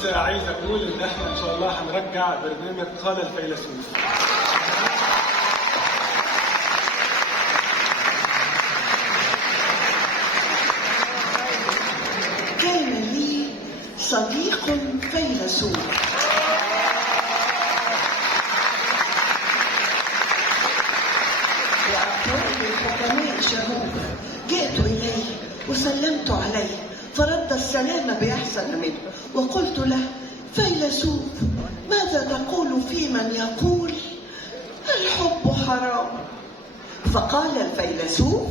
بس عايز اقول ان احنا ان شاء الله هنرجع برنامج قال الفيلسوف. كان لي صديق فيلسوف وأقوال الحكماء شهود. جئت إليه وسلمت عليه فرد السلام بأحسن منه، وقلت له: فيلسوف، ماذا تقول في من يقول الحب حرام؟ فقال الفيلسوف: